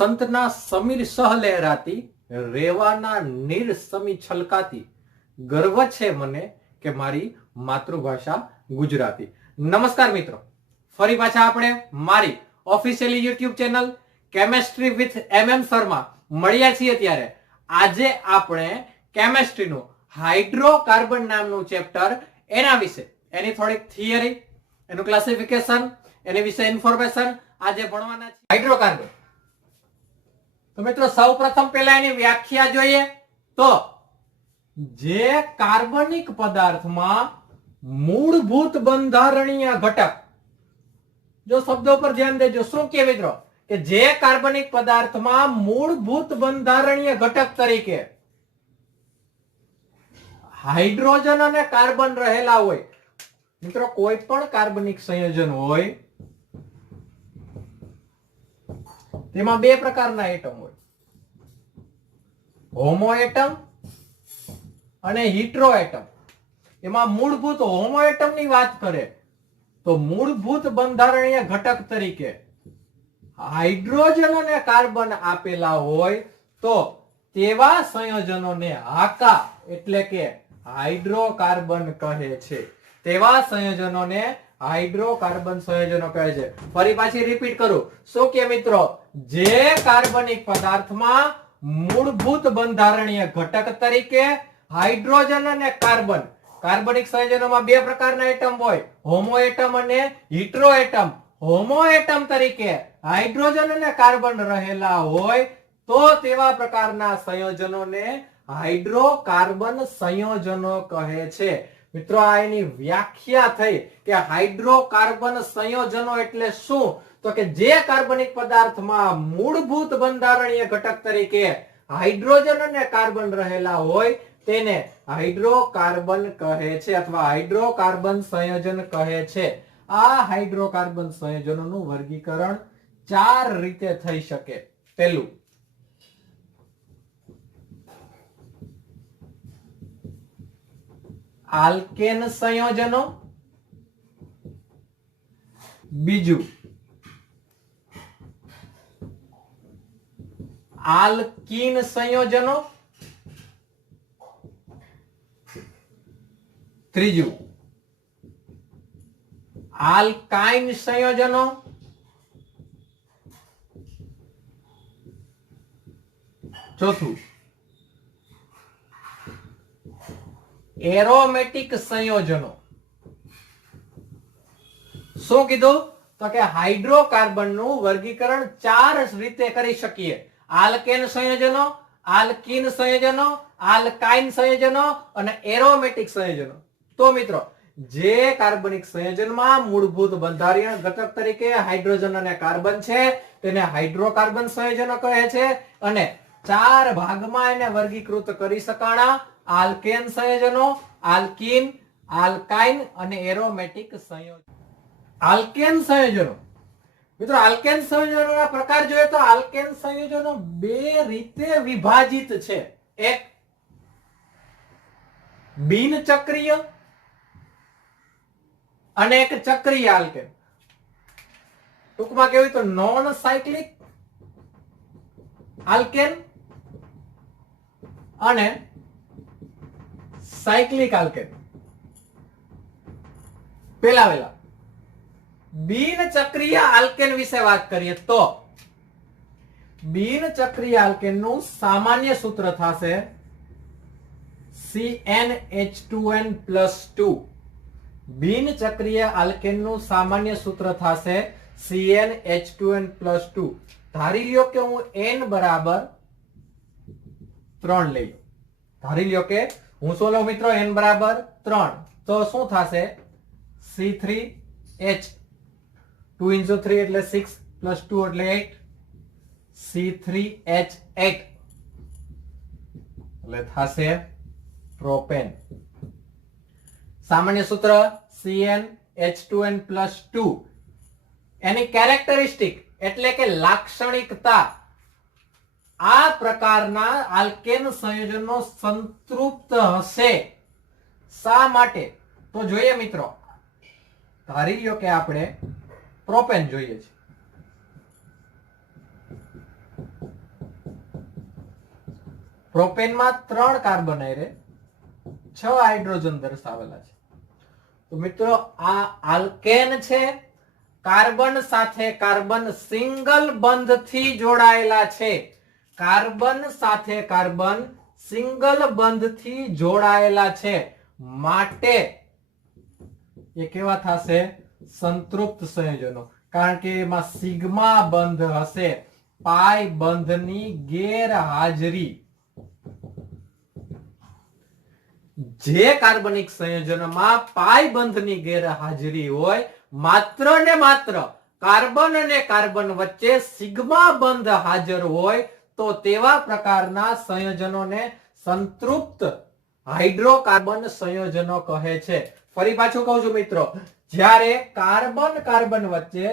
સંતના સમીર સહ લહેરાતી, રેવાના નીર સમી છલકાતી, ગર્વ છે મને કે મારી માતૃભાષા ગુજરાતી. નમસ્કાર મિત્રો, ફરી પાછા આપણે મારી officially YouTube channel chemistry with MM Sharma મળ્યા છીએ. ત્યારે આજે આપણે કેમેસ્ટ્રીનું હાઇડ્રોકાર્બન નામનું ચેપ્ટર, એના વિશે એની થોડીક થિયરી, એનું ક્લાસિફિકેશન, એની વિશે ઇન્ફોર્મેશન આજે ભણવાના છે. હાઇડ્રોકાર્બન તો મિત્રો સૌપ્રથમ પહેલા એની વ્યાખ્યા જોઈએ તો જે કાર્બનિક પદાર્થમાં મૂળભૂત બંધારણીય ઘટક, જો શબ્દો પર ધ્યાન દેજો, શું કે મિત્રો કે જે કાર્બનિક પદાર્થમાં મૂળભૂત બંધારણીય ઘટક તરીકે હાઇડ્રોજન અને કાર્બન રહેલા હોય. મિત્રો કોઈ પણ કાર્બનિક સંયોજન હોય તેમાં બે પ્રકારના એટમ હોય, હોમો એટમ અને હીટરો એટમ. એમાં મૂળભૂત હોમો એટમ ની વાત કરે તો મૂળભૂત બંધારણીય ઘટક તરીકે હાઇડ્રોજન અને કાર્બન આપેલા હોય તો તેવા સંયોજનોને હાકા એટલે કે હાઇડ્રોકાર્બન કહે છે. તેવા સંયોજનોને હાઇડ્રોકાર્બન સંયોજનો કહે છે. ફરી પાછી રિપીટ કરું, શું કે મિત્રો જે કાર્બનિક પદાર્થમાં મૂળભૂત બંધારણીય ઘટક તરીકે હાઇડ્રોજન અને કાર્બન, કાર્બનિક સંયોજનોમાં બે પ્રકારના એટમ હોય, હોમો એટમ અને હીટરો એટમ. હોમો એટમ તરીકે હાઇડ્રોજન અને કાર્બન રહેલા હોય તો તેવા પ્રકારના સંયોજનોને હાઇડ્રોકાર્બન સંયોજનો કહે છે. મિત્રો આ એની વ્યાખ્યા થઈ કે હાઇડ્રોકાર્બન સંયોજનો એટલે શું, તો કે જે કાર્બનિક પદાર્થમાં મૂળભૂત બંધારણીય ઘટક તરીકે હાઇડ્રોજન અને કાર્બન રહેલા હોય તેને હાઇડ્રોકાર્બન કહે છે અથવા હાઇડ્રોકાર્બન સંયોજન કહે છે. આ હાઇડ્રોકાર્બન સંયોજનોનું વર્ગીકરણ 4 રીતે થઈ શકે. પહેલું, આલ્કેન સંયોજનો. બીજું, આલ્કીન સંયોજનો. ત્રીજું, આલ્કાઇન સંયોજનો. ચોથું, એરોમેટિક સંયોજનો. શું કીધું તો કે હાઇડ્રોકાર્બન નું વર્ગીકરણ 4 રીતે કરી શકીએ. આલ્કેન સંયોજનો, આલ્કીન સંયોજનો, આલ્કાઇન સંયોજનો અને એરોમેટિક સંયોજનો. તો મિત્રો જે કાર્બનિક સંયોજનમાં મૂળભૂત બંધારણીય ઘટક તરીકે હાઇડ્રોજન અને કાર્બન છે તેને હાઇડ્રોકાર્બન સંયોજનો કહે છે અને 4 ભાગમાં એને વર્ગીકૃત કરી શકાણા: આલ્કેન સંયોજનો, આલ્કીન, આલ્કાઇન અને એરોમેટિક સંયોજનો. આલ્કેન સંયોજનો, મિત્રો આલ્કેન સંયોજનોના પ્રકાર જોઈએ તો આલ્કેન સંયોજનો 2 રીતે વિભાજિત છે. એક બિનચક્રીય અને એક ચક્રીય આલ્કેન. ટૂંકમાં કહેવું તો નોન સાયક્લિક આલ્કેન અને સાયક્લિક આલ્કેન. પેલા બિનચક્રીય આલ્કેન વિશે વાત કરીએ તો બિનચક્રીય આલ્કેન નું સામાન્ય સૂત્ર થશે CnH2n+2. બિનચક્રીય આલ્કેન નું સામાન્ય સૂત્ર થશે CnH2n+2. ધારી લ્યો કે હું n બરાબર 3 લઈ. ધારી લ્યો કે હું શું લઉં મિત્રો, n બરાબર 3, તો શું થશે C3H, 2 × 3 એટલે 6 + 2 એટલે 8, C3H8 એટલે થશે પ્રોપેન. સામાન્ય સૂત્ર CnH2n+2. એની કેરેક્ટરિસ્ટિક એટલે કે લાક્ષણિકતા આ પ્રકારના આલ્કેન સંયોજનો સંતૃપ્ત હશે. શા માટે તો જોઈએ મિત્રો, ધારી લ્યો કે આપણે પ્રોપેન જોઈએ છે. પ્રોપેનમાં 3 કાર્બન હારે 6 હાઇડ્રોજન દર્શાવેલા છે. તો મિત્રો આ આલ્કેન છે, કાર્બન સાથે કાર્બન સિંગલ બંધથી જોડાયેલા છે. કાર્બન સાથે કાર્બન સિંગલ બંધથી જોડાયેલા છે, માટે એ કેવા થશે? સંતૃપ્ત સંયોજનો. કારણ કે એમાં સિગ્મા બંધ હશે, પાઈ બંધની ગેરહાજરી. જે કાર્બનિક સંયોજનમાં પાઈ બંધની ગેરહાજરી હોય, માત્ર ને માત્ર કાર્બન અને કાર્બન વચ્ચે સિગ્મા બંધ હાજર હોય, તો તેવા પ્રકારના સંયોજનોને સંતૃપ્ત હાઇડ્રોકાર્બન સંયોજનો કહે છે. ફરી પાછું કહું છું મિત્રો, જ્યારે કાર્બન કાર્બન વચ્ચે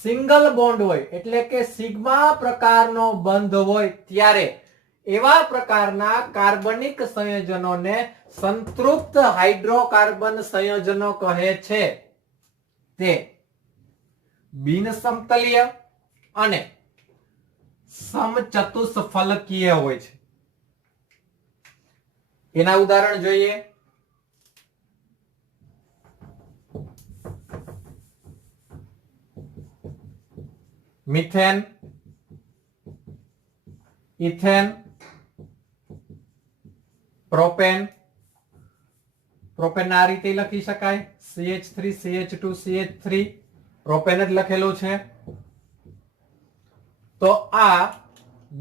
સિંગલ બોન્ડ હોય એટલે કે સિગ્મા પ્રકારનો બંધ હોય, ત્યારે એવા પ્રકારના કાર્બનિક સંયોજનોને સંતૃપ્ત હાઇડ્રોકાર્બન સંયોજનો કહે છે. તે બિનસમતલીય અને સમચતુષ્ફલકીય હોય છે. એના ઉદાહરણ જોઈએ. Methane, ethane, propane. પ્રોપેન આ રીતે લખી શકાય, CH3 CH2 CH3, પ્રોપેન જ લખેલું છે. તો આ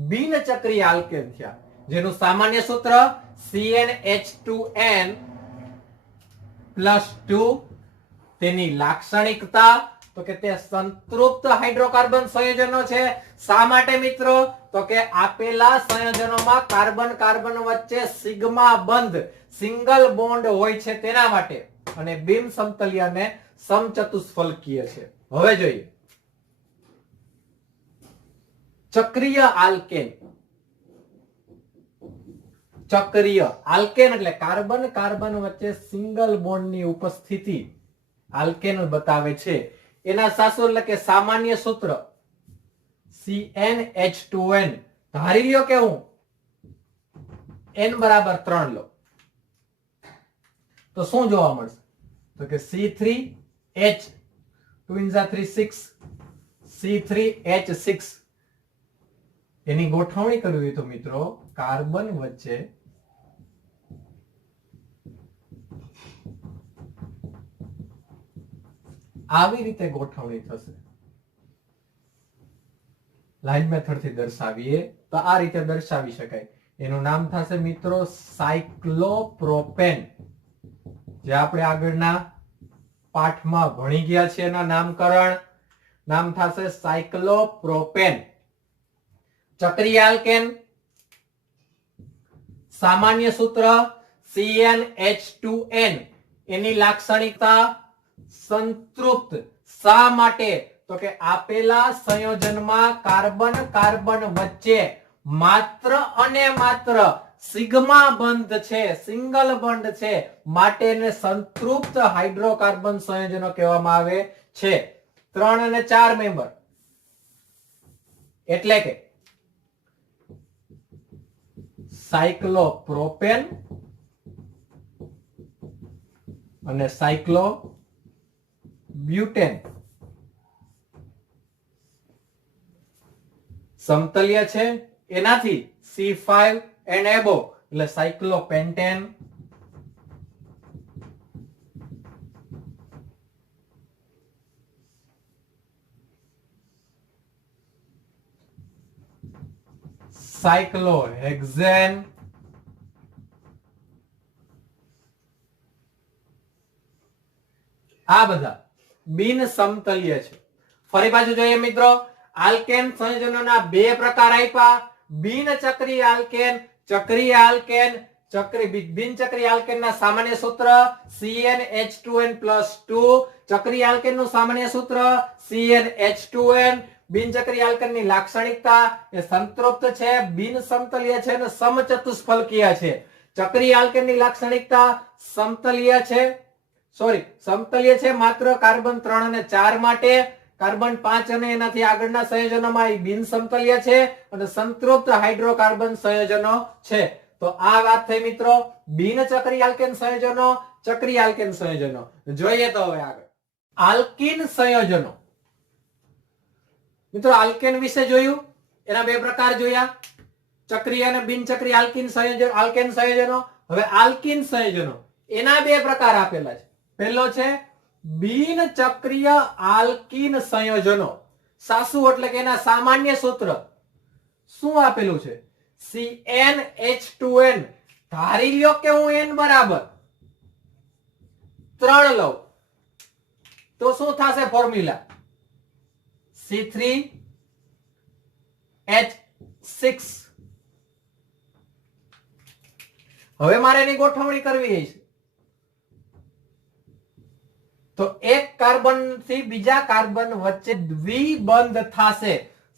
બિનચક્રીય આલ્કેન થયા, જેનું સામાન્ય સૂત્ર CnH2n+2. તેની લાક્ષણિકતા તો કે તે સંતૃપ્ત હાઇડ્રોકાર્બન સંયોજનો છે. શા માટે મિત્રો? તો કે આપેલા સંયોજનોમાં કાર્બન કાર્બન વચ્ચે સિગ્મા બંધ સિંગલ બોન્ડ હોય છે, તેના માટે. અને બિન સમતલીય અને સમચતુષ્ફલકીય છે. હવે જોઈએ ચક્રીય આલ્કેન. ચક્રીય આલ્કેન એટલે કાર્બન કાર્બન વચ્ચે સિંગલ બોન્ડની ઉપસ્થિતિ આલ્કેન બતાવે છે. એના સાસુ એટલે કે સામાન્ય સૂત્ર CnH2n. ધારી લ્યો કે હું n બરાબર 3 લો તો શું જોવા મળશે? તો કે C3H 2 3 6 C3H6. એની ગોઠવણી કરવી તો મિત્રો કાર્બન વચ્ચે આવી રીતે ગોઠવણી થશે. લાઈન મેથડ થી દર્શાવીએ તો આ રીતે દર્શાવી શકાય. એનું નામ થશે મિત્રો સાયક્લોપ્રોપેન, જે આપણે આગળના પાઠમાં ભણી ગયા છે. એના નામકરણ નામ થશે સાયક્લોપ્રોપેન. ચક્રીય આલ્કેન સામાન્ય સૂત્ર CnH2n. એની લાક્ષણિકતા સંતૃપ્ત. શા માટે? તો કે આપેલા સંયોજનમાં કાર્બન કાર્બન વચ્ચે માત્ર અને માત્ર સિગ્મા બંધ છે, સિંગલ બંધ છે, માટે એને સંતૃપ્ત હાઇડ્રોકાર્બન સંયોજનો કહેવામાં આવે છે. 3 અને 4 મેમ્બર એટલે કે સાયક્લોપ્રોપેન અને સાયક્લોબ્યુટેન સમતલીય છે. એનાથી C5 and above એટલે સાયક્લોપેન્ટેન, સાયક્લોહેક્સેન, આ બધા બિન સમતલીય છે. ફરી પાછું જોઈએ મિત્રો, આલ્કેન સંયોજનોના બે પ્રકાર આપ્યા: બિનચક્રીય આલ્કેન, ચક્રીય આલ્કેન. બિનચક્રીય આલ્કેનના સામાન્ય સૂત્ર CnH2n+2. ચક્રીય આલ્કેનનું સામાન્ય સૂત્ર CnH2n. બિનચક્રીય આલ્કેનની લાક્ષણિકતા એ સંતૃપ્ત છે, બિન સમતલીય છે અને સમચતુષ્ફલકીય છે. ચક્રીય આલ્કેનની લાક્ષણિકતા સમતલીય છે, માત્ર કાર્બન 3 અને 4 માટે. કાર્બન 5 અને એનાથી આગળના સંયોજનોમાં બિન સમતલીય છે અને સંતૃપ્ત હાઇડ્રોકાર્બન સંયોજનો છે. તો આ વાત થઈ મિત્રો બિન ચક્રીય આલ્કેન સંયોજનો, ચક્રીય આલ્કેન સંયોજનો. જોઈએ તો હવે આગળ આલ્કીન સંયોજનો. મિત્રો આલ્કેન વિશે જોયું, એના બે પ્રકાર જોયા, ચક્રીય અને બિનચક્રીય આલ્કીન સંયોજન, આલ્કેન સંયોજનો. હવે આલ્કીન સંયોજનો એના બે પ્રકાર આપેલા છે. પહેલો છે બિનચક્રીય આલ્કીન સંયોજનો. સાસુ એટલે કે એના સામાન્ય સૂત્ર શું આપેલું છે? CnH2n. ધારી લ્યો કે હું n બરાબર 3 લઉં તો શું થશે ફોર્મ્યુલા? C3H6. હવે મારે એની ગોઠવણી કરવી છે. તો એક કાર્બન થી બીજા કાર્બન વચ્ચે દ્વિબંધ થશે.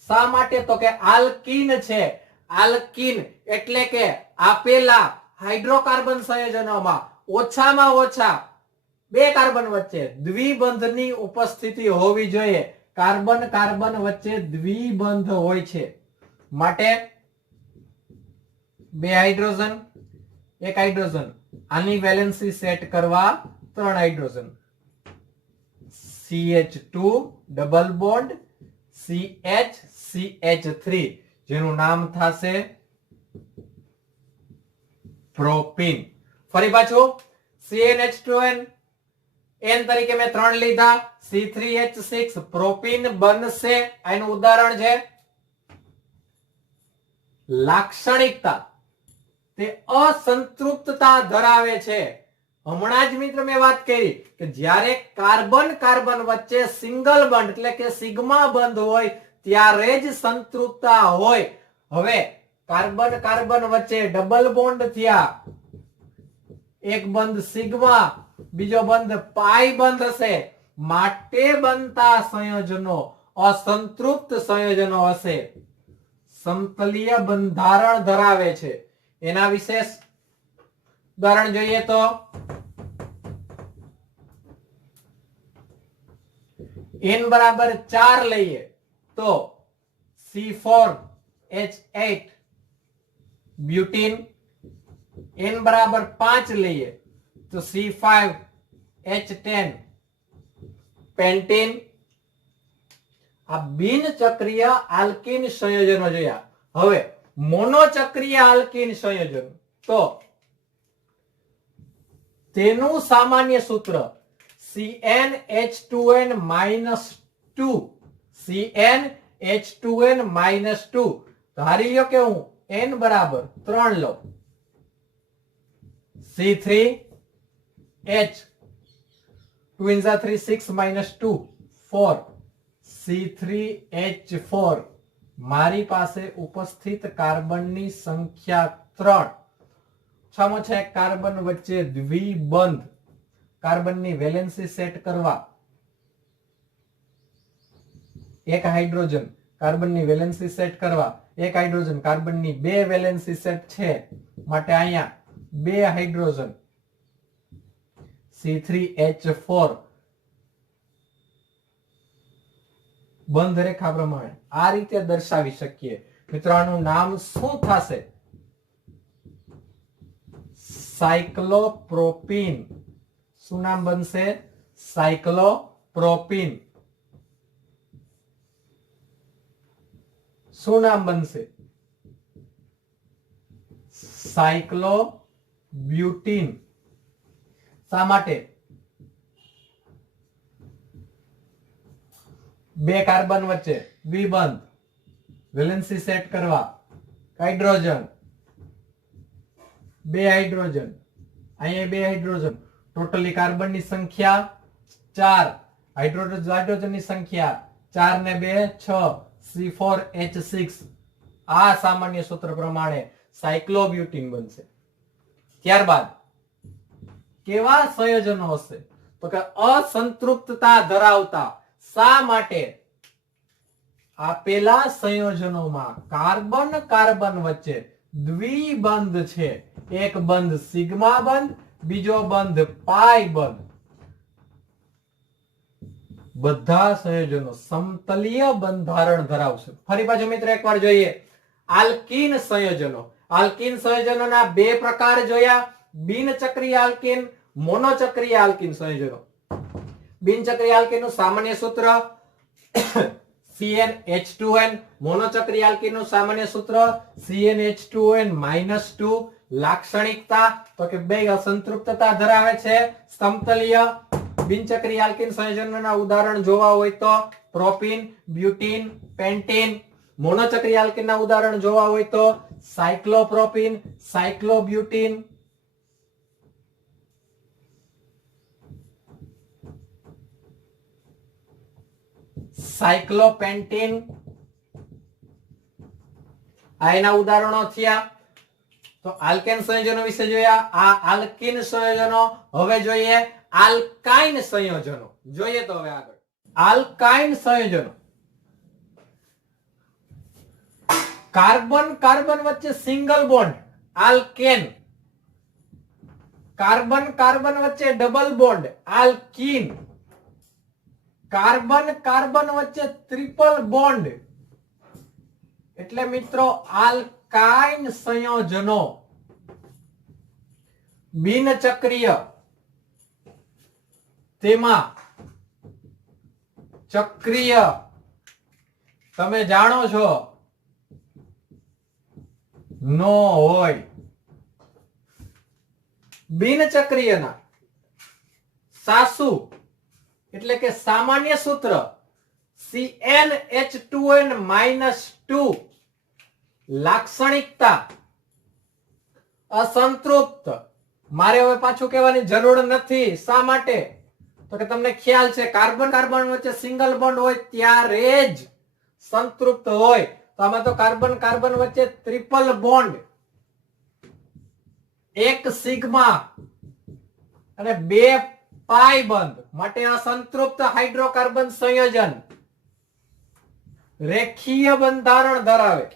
શા માટે? તો કે આલ્કીન છે. આલ્કીન એટલે કે આપેલા હાઇડ્રોકાર્બન સંયોજનોમાં ઓછામાં ઓછા બે કાર્બન વચ્ચે દ્વિબંધની ઉપસ્થિતિ હોવી જોઈએ. કાર્બન કાર્બન વચ્ચે દ્વિબંધ હોય છે માટે બે હાઇડ્રોજન, એક હાઇડ્રોજન. આની વેલેન્સી સેટ કરવા 3 hydrogen. CH2 double bond CH3 જેનું નામ થશે પ્રોપીન. ફરી પાછું CnH2n n તરીકે મેં 3 લીધા. C3H6 પ્રોપીન બનશે. એનું ઉદાહરણ છે લાક્ષણિકતા, તે અસંતૃપ્તતા ધરાવે છે. હમણાં જ મિત્ર મેં વાત કરી કે જ્યારે કાર્બન કાર્બન વચ્ચે સિંગલ બંધ એટલે કે સિગ્મા બંધ હોય ત્યારે જ સંતૃપ્તતા હોય. હવે કાર્બન કાર્બન વચ્ચે ડબલ બોન્ડ થયા, એક બંધ સિગ્મા, બીજો બંધ પાઈ બંધ હશે, માટે બનતા સંયોજનો અસંતૃપ્ત સંયોજનો હશે. સમતલીય બંધારણ ધરાવે છે. એના વિશેષ ઉદાહરણ જોઈએ તો n બરાબર 4 લઈએ તો C4H8 બ્યુટીન. n બરાબર 5 લઈએ તો C5H10 પેન્ટીન. આ બિનચક્રીય આલ્કીન સંયોજનો જોયા. હવે મોનોચક્રીય આલ્કીન સંયોજન તો તેનું સામાન્ય સૂત્ર CnH2n -2. CnH2n -2. ધારી લ્યો કે હું n બરાબર 3 લઉં. C3H 2 * 3 6 -2 4. C3H4 મારી પાસે ઉપસ્થિત કાર્બનની સંખ્યા 3. છામાં છે કાર્બન વચ્ચે દ્વિબંધ. કાર્બનની વેલેન્સી સેટ કરવા એક હાઇડ્રોજન, કાર્બનની વેલેન્સી સેટ કરવા એક હાઇડ્રોજન. કાર્બનની બે વેલેન્સી સેટ છે માટે અહીંયા બે હાઇડ્રોજન. C3H4 બંધ રેખા પ્રમાણે આ રીતે દર્શાવી શકીએ. મિત્રો આનું નામ શું થશે? સાયક્લોપ્રોપીન. શું નામ બનશે? સાયક્લોપ્રોપીન. શું નામ બનશે? સાયક્લોબ્યુટીન. શા માટે? બે કાર્બન વચ્ચે દ્વિબંધ, વેલેન્સી સેટ કરવા હાઇડ્રોજન, બે હાઇડ્રોજન, અહીંયા બે હાઇડ્રોજન. ટોટલી કાર્બનની સંખ્યા 4, હાઇડ્રોજનની સંખ્યા 4 ને 2 6. C4H6 આ સામાન્ય સૂત્ર પ્રમાણે સાયક્લોબ્યુટીન બનશે. ત્યારબાદ કેવા સંયોજનો હશે? તો કે અસંતૃપ્તતા ધરાવતા. શા માટે? આપેલા સંયોજનોમાં કાર્બન કાર્બન વચ્ચે દ્વિબંધ છે. એક બંધ સિગ્મા બંધ, બીજો બંધ પાઈ બંધ. બધા સંયોજનો સમતલીય બંધારણ ધરાવશે. ફરી પાછું મિત્ર એકવાર જોઈએ. આલ્કીન સંયોજનો. આલ્કીન સંયોજનોના બે પ્રકાર જોયા. બિનચક્રીય આલ્કીન, મોનોચક્રીય આલ્કીન સંયોજનો. બિનચક્રીય આલ્કીનનું સામાન્ય સૂત્ર CnH2n. મોનોચક્રીય આલ્કીનનું સામાન્ય સૂત્ર CnH2n-2. લાક્ષણિકતા તો કે બે અસંતૃપ્તતા ધરાવે છે. સમતલીય. બિનચક્રીય આલ્કીન સંયોજનોના ઉદાહરણ જોવા હોય તો પ્રોપીન, બ્યુટીન, પેન્ટીન. મોનોચક્રીય આલ્કીનના ઉદાહરણ જોવા હોય તો સાયક્લોપ્રોપીન, સાયક્લોબ્યુટીન. સાયક્લોપેન્ટીન. આ એના ઉદાહરણો થયા. તો આલ્કેન સંયોજનો વિશે જોયા. આ આલ્કીન સંયોજનો. હવે જોઈએ આલ્કાઇન સંયોજનો. જોઈએ તો હવે આગળ આલ્કાઇન સંયોજનો. કાર્બન કાર્બન વચ્ચે single bond alkane. Carbon carbon વચ્ચે double bond alkene. Carbon carbon વચ્ચે ટ્રિપલ બોન્ડ એટલે મિત્રો આલ્કાઇન સંયોજનો. બિનચક્રીય તેમાં ચક્રીય તમે જાણો છો નો હોય. બિનચક્રીયના સાસુ એટલે કે સામાન્ય સૂત્ર CnH2n-2. લાક્ષણિકતા અસંતૃપ્ત. મારે હવે પાછું કહેવાની જરૂર નથી. શા માટે? તો કે તમને ખ્યાલ છે કાર્બન કાર્બન વચ્ચે સિંગલ બોન્ડ હોય ત્યારે જ સંતૃપ્ત હોય. તો આમાં તો કાર્બન કાર્બન વચ્ચે ટ્રિપલ બોન્ડ, એક સિગ્મા અને બે પાઈ બંધ માટે અસંતૃપ્ત હાઇડ્રોકાર્બન સંયોજન રેખીય બંધારણ ધરાવે.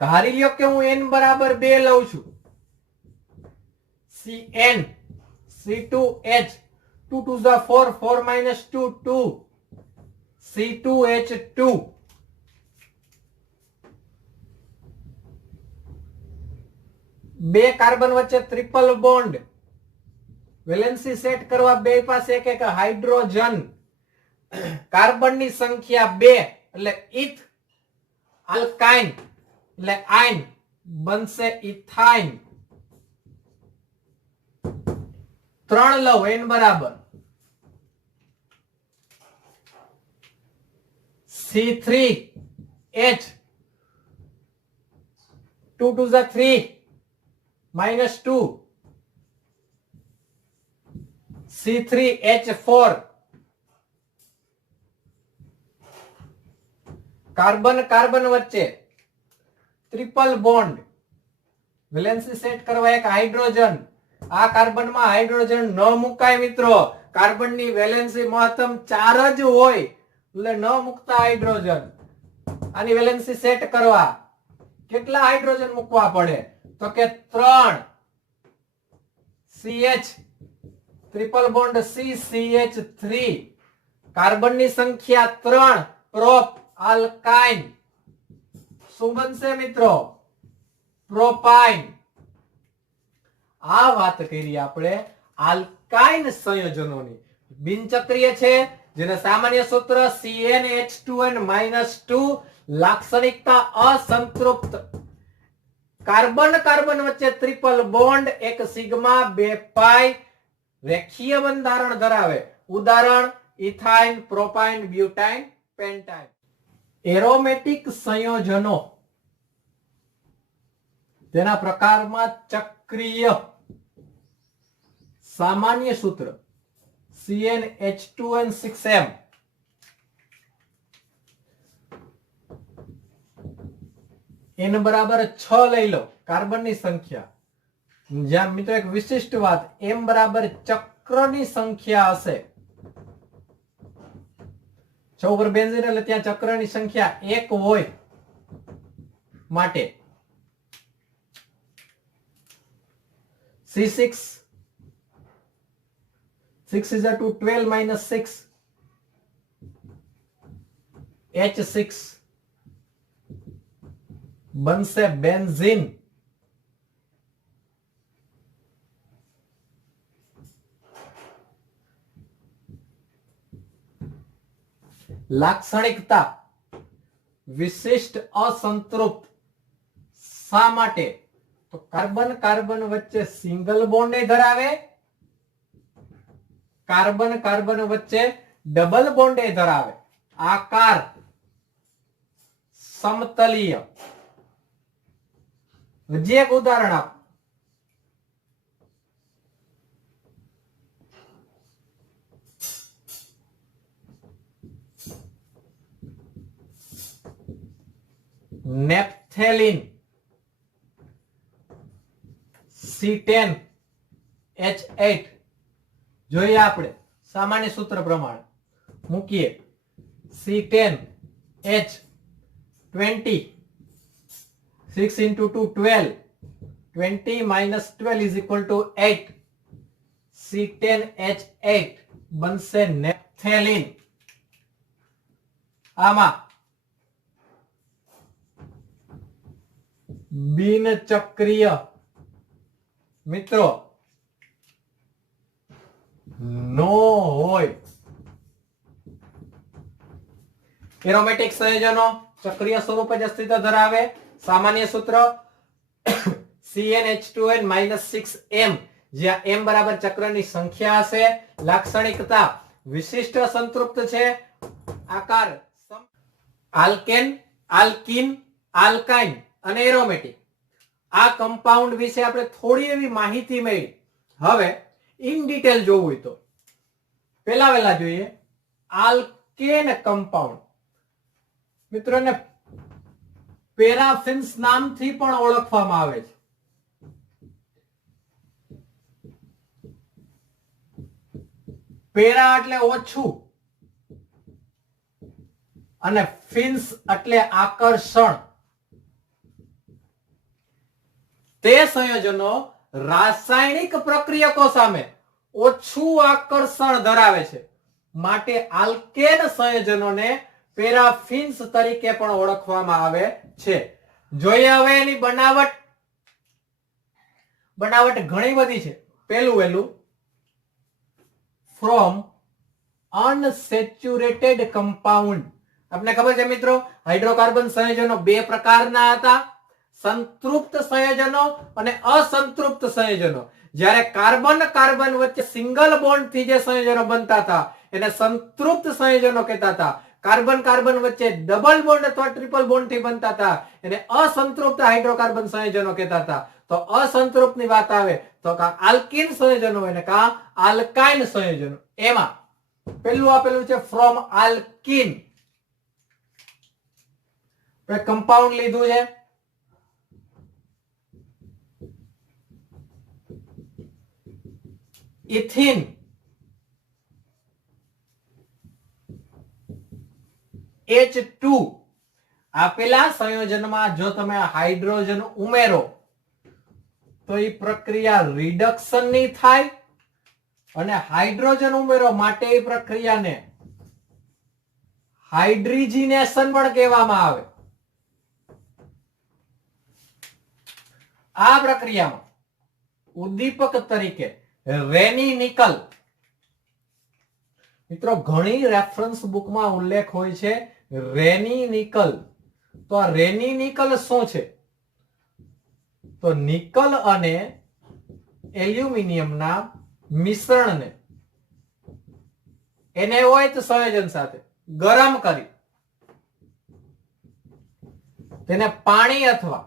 ધારી લ્યો કે હું n બરાબર 2 લઉં છું. Cn C2H 2 2 4 4 2 2 C2H2. બે કાર્બન વચ્ચે ટ્રિપલ બોન્ડ. વેલેન્સી સેટ કરવા બે પાસે એક એક હાઇડ્રોજન. કાર્બનની સંખ્યા 2 એટલે ઇથ. આલ્કાઇન એટલે આઇન બનશે ઇથાઇન. 3 લવ n બરાબર C3H 2 2 3 -2 C3H4. કાર્બન કાર્બન વચ્ચે ટ્રિપલ બોન્ડ. વેલેન્સી સેટ કરવા એક હાઇડ્રોજન. આ કાર્બનમાં હાઇડ્રોજન ન મુકાય મિત્રો. કાર્બનની વેલેન્સી મહત્તમ 4 જ હોય એટલે ન મુકતા હાઇડ્રોજન. આની વેલેન્સી સેટ કરવા કેટલા હાઇડ્રોજન મૂકવા પડે? તો કે 3 CH ટ્રિપલ બોન્ડ CCH3. કાર્બનની સંખ્યા 3 પ્રોપ આલ્કાઇન. શું બનશે મિત્રો? પ્રોપાઇન. આ વાત કરી આપણે આલ્કાઇન સંયોજનોની. બિનચક્રીય છે જેને સામાન્ય સૂત્ર CnH2n-2. લાક્ષણિકતા અસંતૃપ્ત. કાર્બન કાર્બન વચ્ચે ટ્રિપલ બોન્ડ, એક સિગ્મા, બે પાઈ. રેખીય બંધારણ ધરાવે. ઉદાહરણ ઇથાઇન, પ્રોપાઇન, બ્યુટાઇન, પેન્ટાઇન. એરોમેટિક સંયોજનો તેના પ્રકારમાં ચક્રીય. સામાન્ય સૂત્ર CnH2n6m. n બરાબર 6 લઈ લો કાર્બનની સંખ્યા. જ્યાં મિત્રો એક વિશિષ્ટ વાત, m બરાબર ચક્રની સંખ્યા હશે. 6 ઉપર બેન્ઝીન એટલે ત્યાં ચક્રની સંખ્યા 1 હોય માટે C6 6 is a to 12 minus 6 H6 Banse benzene. लाक्षणिकता विशिष्ट असंतृप्त शा माटे? तो कार्बन कार्बन वच्चे सिंगल बॉन्ड धरावे, कार्बन कार्बन वच्चे डबल बॉन्ड धरावे, आकार समतलीय। हजी एक उदाहरण आप, नेप्थेलिन C10H8 જોઈએ આપણે સામાન્ય સૂત્ર પ્રમાણે મૂકીએ C10H20 6 into 2 12 20 minus 12 is equal to 8 C10H8 Banse नेप्थेलिन। आमा बिन चक्रीय मित्रों नो होय। एरोमेटिक संयोजनों चक्रीय स्वरूप ज अस्तित्व धरावे। सामान्य सूत्र CnH2n - 6m જ્યાં m बराबर चक्रनी संख्या हशे। लाक्षणिकता विशिष्ट संतृप्त छे। आकार आल्केन आल्कीन आल्काइन અને એરોમેટિક આ કમ્પાઉન્ડ વિશે આપણે થોડી એવી માહિતી મેળવી। હવે ઇન ડિટેલ જોવું હોય તો પહેલા જોઈએ આલ્કેન કમ્પાઉન્ડ। મિત્રોને પેરાફિન્સ નામથી પણ ઓળખવામાં આવે છે। પેરા એટલે ઓછું અને ફિન્સ એટલે આકર્ષણ। તે સંયોજનો રાસાયણિક પ્રક્રિયકો સામે ઓછું આકર્ષણ ધરાવે છે, માટે આલ્કેન સંયોજનોને પેરાફિન્સ તરીકે પણ ઓળખવામાં આવે છે। જોઈએ હવે એની બનાવટ ઘણી બધી છે। પહેલું ફ્રોમ અનસેચ્યુરેટેડ કમ્પાઉન્ડ। આપને ખબર છે મિત્રો હાઇડ્રોકાર્બન સંયોજનો બે પ્રકારના હતા, संतृप्त संयोजनों અને असंतृप्त संयोजनों। જ્યારે कार्बन कार्बन वच्चे सिंगल बॉन्ड थी जे संयोजनों बनता था એને संतृप्त संयोजनों कहता था। कार्बन कार्बन वच्चे डबल बॉन्ड अथवा ट्रिपल बॉन्ड थी बनता था એને असंतृप्त हाइड्रोकार्बन संयोजनों कहता था। तो असंतृप्त ની વાત આવે તો કા આલ્કીન સંયોજનો એને કા આલ્કાઇન સંયોજનો। એમાં પહેલું આપેલું છે ફ્રોમ આલ્કીન। તો કમ્પાઉન્ડ લીધું છે इथिन H2 આપેલા સંયોજનમાં જો તમે હાઇડ્રોજન ઉમેરો તો એ પ્રક્રિયા રિડક્શન ની થાય અને હાઇડ્રોજન ઉમેરો માટે એ પ્રક્રિયાને હાઇડ્રીજીનેશન પણ કહેવામાં આવે। આ પ્રક્રિયામાં ઉદ્દીપક તરીકે રેની નિકલ, મિત્રો ઘણી રેફરન્સ બુકમાં ઉલ્લેખ હોય છે રેની નિકલ। તો આ રેની નિકલ શું છે? તો નિકલ અને એલ્યુમિનિયમના મિશ્રણને NaOH સંયોજન સાથે ગરમ કરી તેને પાણી અથવા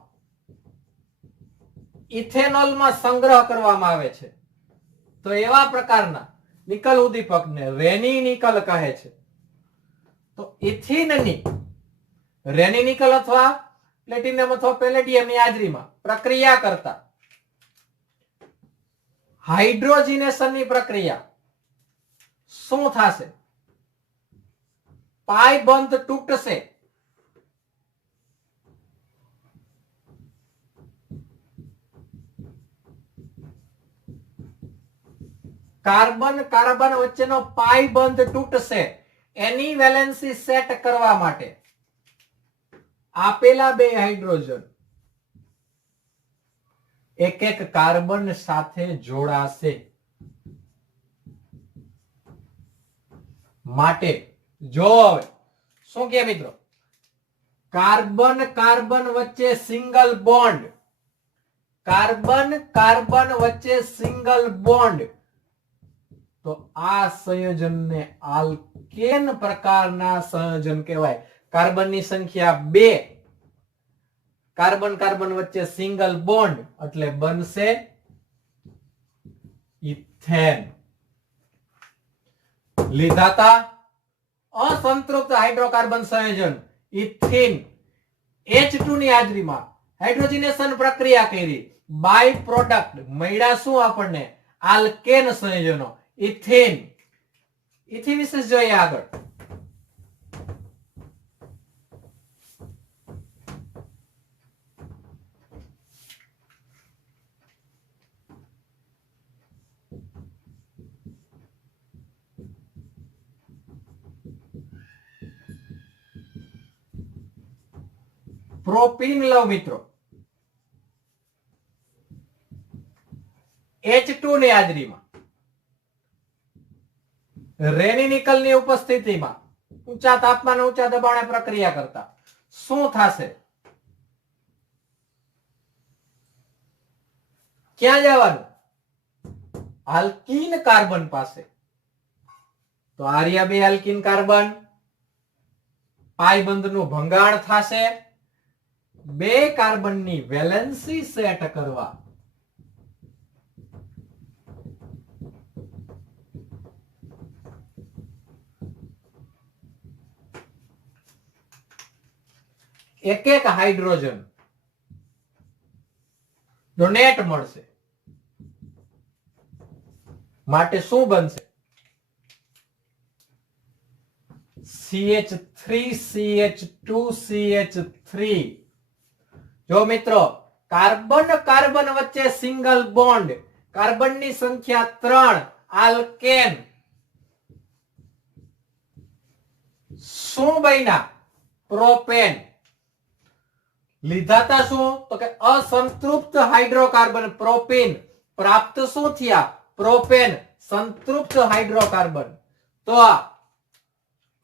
ઇથેનોલમાં સંગ્રહ કરવામાં આવે છે। तो एवा प्रकारना निकल उद्दीपक ने रेनी निकल कहे छे। तो इथिन नी रेनी निकल अथवा प्लेटिनियम अथवा पैलेडियम ની હાજરીમાં પ્રક્રિયા કરતા હાઇડ્રોજિનેશન ની પ્રક્રિયા શું થશે? પાઈ બંધ તૂટશે। કાર્બન કાર્બન વચ્ચેનો પાઈ બંધ તૂટશે એની વેલેન્સી સેટ કરવા માટે આપેલા બે હાઇડ્રોજન એક એક કાર્બન સાથે જોડાશે માટે જો હવે શું કે મિત્રો કાર્બન કાર્બન વચ્ચે સિંગલ બોન્ડ કાર્બન કાર્બન વચ્ચે સિંગલ બોન્ડ તો આ સંયોજનને આલ્કેન પ્રકારના સંયોજન કહેવાય કાર્બનની સંખ્યા 2 કાર્બન કાર્બન વચ્ચે સિંગલ બોન્ડ એટલે બનશે ઇથેન લીધાતા અસંતૃપ્ત હાઇડ્રોકાર્બન સંયોજન ઇથીન H2 ની હાજરીમાં હાઇડ્રોજનેશન પ્રક્રિયા કરી બાય પ્રોડક્ટ મળ્યા શું આપણને આલ્કેન સંયોજનો ઇથીન ઇથી વિશેષ જોઈએ આગળ પ્રોપીન લો મિત્રો H2 ની હાજરીમાં રેની નિકલ ની ઉપસ્થિતિમાં ઊંચા તાપમાન ઊંચા દબાણે પ્રક્રિયા કરતા શું થશે ક્યાં જવાનું આલ્કીન કાર્બન પાસે તો આર્યા બે આલ્કીન કાર્બન પાઈ બંધનું ભંગાણ થશે બે કાર્બનની વેલેન્સી સેટ કરવા એક એક હાઇડ્રોજન ડોનેટ મળશે માટે શું બનશે CH3CH2CH3 જો મિત્રો કાર્બન કાર્બન વચ્ચે સિંગલ બોન્ડ કાર્બનની સંખ્યા 3 આલ્કેન શું બન્યા પ્રોપેન લીધાતા શું તો કે અસંતૃપ્ત હાઇડ્રોકાર્બન પ્રોપીન પ્રાપ્ત શું થયા પ્રોપેન સંતૃપ્ત હાઇડ્રોકાર્બન તો આ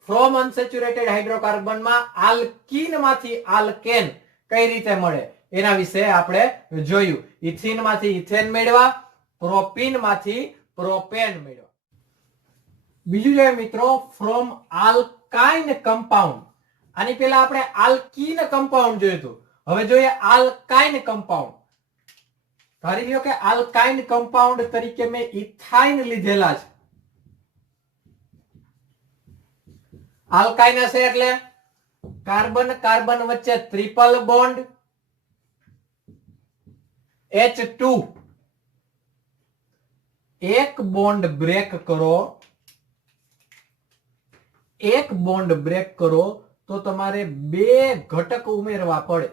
ફ્રોમ અનસેચ્યુરેટેડ હાઇડ્રોકાર્બન માં આલ્કીન માંથી આલ્કેન કઈ રીતે મળે એના વિશે આપણે જોયું ઇથીન માંથી ઇથેન મેળવા પ્રોપીન માંથી પ્રોપેન મેળવા બીજું જોઈએ મિત્રો ફ્રોમ આલ્કાઇન કમ્પાઉન્ડ આની પહેલા આપણે આલ્કીન કમ્પાઉન્ડ જોયું હતું હવે જોઈએ આલ્કાઇન કમ્પાઉન્ડ ધારી લ્યો કે આલ્કાઇન કમ્પાઉન્ડ તરીકે મેં ઇથાઇન લીધેલા છે આલ્કાઇન છે એટલે કાર્બન કાર્બન વચ્ચે ટ્રિપલ બોન્ડ H2 એક બોન્ડ બ્રેક કરો તો તમારે બે ઘટક ઉમેરવા પડે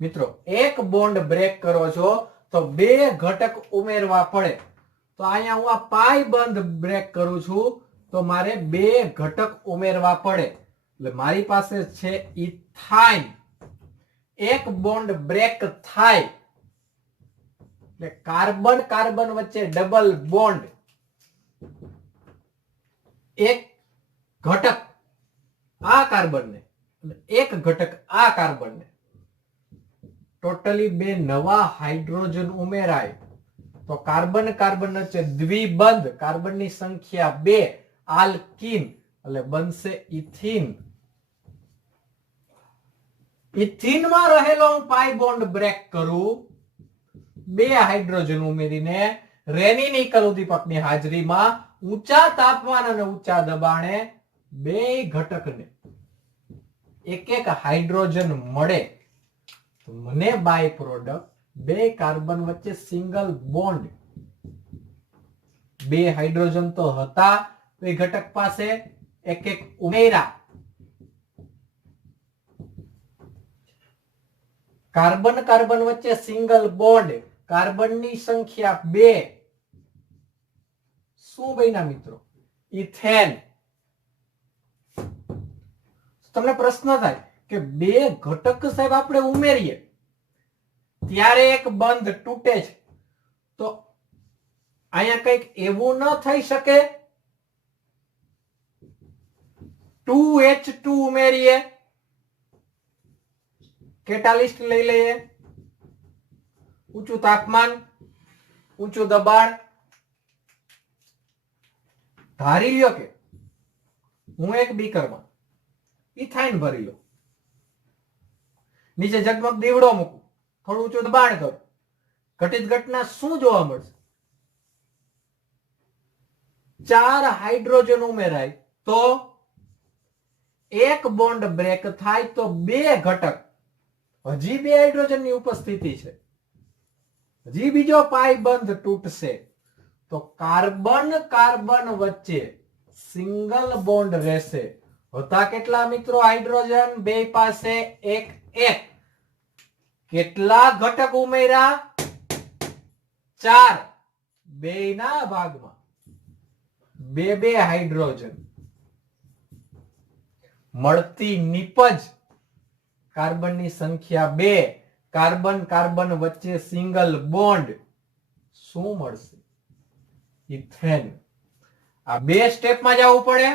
મિત્રો એક બોન્ડ બ્રેક કરો છો તો બે ઘટક ઉમેરવા પડે તો અહીંયા હું આ પાઈ બંધ બ્રેક કરું છું તો મારે બે ઘટક ઉમેરવા પડે એટલે મારી પાસે છે ઇથાઇન એક બોન્ડ બ્રેક થાય એટલે કાર્બન કાર્બન વચ્ચે ડબલ બોન્ડ એક ઘટક આ કાર્બનને એક ઘટક આ કાર્બનને ટોટલી બે નવા હાઇડ્રોજન ઉમેરાય તો કાર્બન કાર્બન વચ્ચે દ્વિબંધ કાર્બનની સંખ્યા 2 આલ્કીન એટલે બનશે ઇથીન ઇથીન માં રહેલો હું પાઈ બોન્ડ બ્રેક કરું બે હાઇડ્રોજન ઉમેરીને રેની નિકલ ઉદ્દીપકની હાજરીમાં ઊંચા તાપમાન અને ઊંચા દબાણે બે ઘટકને એક એક હાઇડ્રોજન મળે તો મને બાય પ્રોડક્ટ બે કાર્બન વચ્ચે સિંગલ બોન્ડ બે હાઇડ્રોજન તો હતા બે ઘટક પાસે એક એક ઉમેરા કાર્બન કાર્બન વચ્ચે સિંગલ બોન્ડ કાર્બનની સંખ્યા 2 શું બન્યા મિત્રો? ઇથેન. તમને પ્રશ્ન થાય કે બે ઘટક સાહેબ આપણે ઉમેરીએ ત્યારે એક બંધ તૂટે છે, તો અહીંયા કંઈક એવું ન થઈ શકે? 2H2 ઉમેરીએ, કેટાલિસ્ટ લઈ લઈએ, ઊંચું તાપમાન, ઊંચું દબાણ. ધારી લ્યો કે હું એક બીકરમાં ઇથાઇન ભરી લો, નીચે ઝગમગ દીવડો મૂકું, થોડું ઊંચું દબાણ કરું, ઘટિત ઘટના શું જોવા મળશે? 4 હાઇડ્રોજન ઉમેરાય તો એક બોન્ડ બ્રેક થાય તો બે ઘટક, હજી બે હાઇડ્રોજન ની ઉપસ્થિતિ છે, હજી બીજો પાઈ બંધ તૂટશે, તો કાર્બન કાર્બન વચ્ચે સિંગલ બોન્ડ રહેશે. હતા કેટલા મિત્રો હાઇડ્રોજન? બે પાસે એક એક. કેટલા ઘટક ઉમેર્યા? 4. બેયના ભાગમાં બે બે હાઇડ્રોજન. મળતી નીપજ કાર્બનની સંખ્યા 2, કાર્બન કાર્બન વચ્ચે સિંગલ બોન્ડ, શું મળશે? ઇથેન. આ બે સ્ટેપમાં જવું પડે.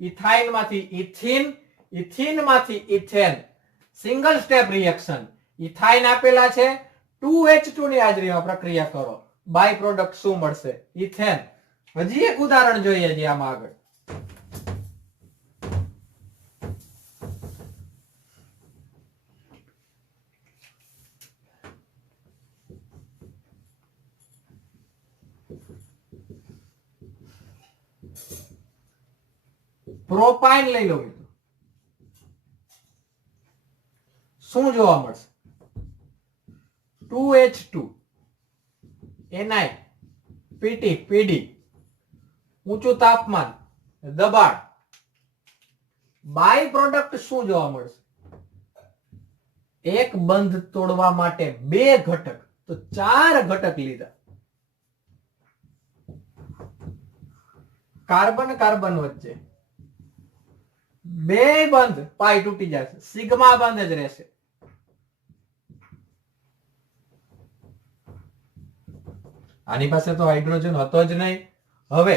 ઇથાઇન માંથી ઇથિન, ઇથિન માંથી ethane, single step reaction. Ethyne આપેલા છે, 2H2 ની હાજરીમાં પ્રક્રિયા કરો, બાય પ્રોડક્ટ શું મળશે? ઇથેન. હજી એક ઉદાહરણ જોઈએ છે આમાં આગળ. પ્રોપાઇન લઈ લો મિત્રો. શું જોવા મળશે? 2H2 Ni Pt Pd, ઊંચું તાપમાન, દબાણ. બાય પ્રોડક્ટ શું જોવા મળશે? એક બંધ તોડવા માટે બે ઘટક, તો 4 ઘટક લીધા. કાર્બન કાર્બન વચ્ચે બે બંધ, પાઈ તૂટી જશે, સિગ્મા બંધ જ રહેશે. આની પાસે તો હાઇડ્રોજન હતો જ નહીં. હવે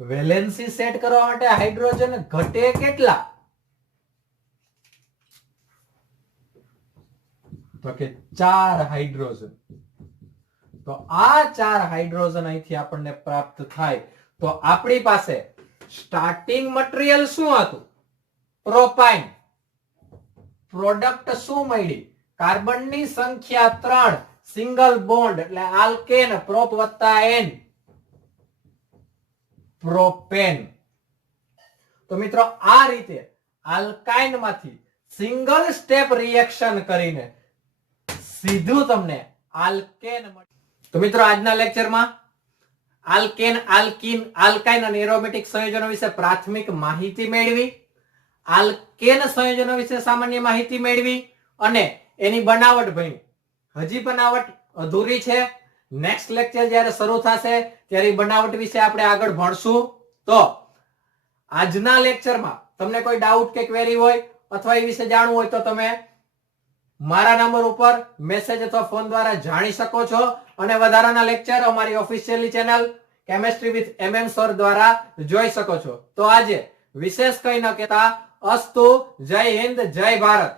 વેલેન્સી સેટ કરવા માટે હાઇડ્રોજન ઘટે કેટલા? તો કે 4 હાઇડ્રોજન. તો આ 4 હાઇડ્રોજન અહીંથી આપણને પ્રાપ્ત થાય. તો આપણી પાસે સ્ટાર્ટિંગ મટીરીયલ શું હતું? પ્રોપાઇન. પ્રોડક્ટ શું મળી? કાર્બનની સંખ્યા 3, સિંગલ બોન્ડ એટલે આલ્કેન, પ્રોપ વત્તા એન, પ્રોપેન. તો મિત્રો આ રીતે આલ્કાઇન માંથી સિંગલ સ્ટેપ રિએક્શન કરીને સીધું તમને આલ્કેન મળે. તો મિત્રો આજના લેક્ચરમાં આલ્કેન, આલ્કીન, આલ્કાઇન અને એરોમેટિક સંયોજનો વિશે પ્રાથમિક માહિતી મેળવી, આલ્કેન સંયોજનો વિશે સામાન્ય માહિતી મેળવી અને એની બનાવટ ભણી. હજી બનાવટ અધૂરી છે. નેક્સ્ટ લેક્ચર જ્યારે શરૂ થશે ત્યારે બનાવટ વિશે આપણે આગળ ભણશું. તો આજના લેક્ચરમાં તમને કોઈ ડાઉટ કે ક્વેરી હોય અથવા એ વિશે જાણવું હોય તો તમે મારા નંબર ઉપર મેસેજ અથવા ફોન દ્વારા જાણી શકો છો અને વધારાના લેક્ચર અમારી officially channel chemistry with MM sir દ્વારા જોઈ શકો છો. તો આજે વિશેષ કંઈ ન કહેતા અસ્તુ. જય હિન્દ, જય ભારત.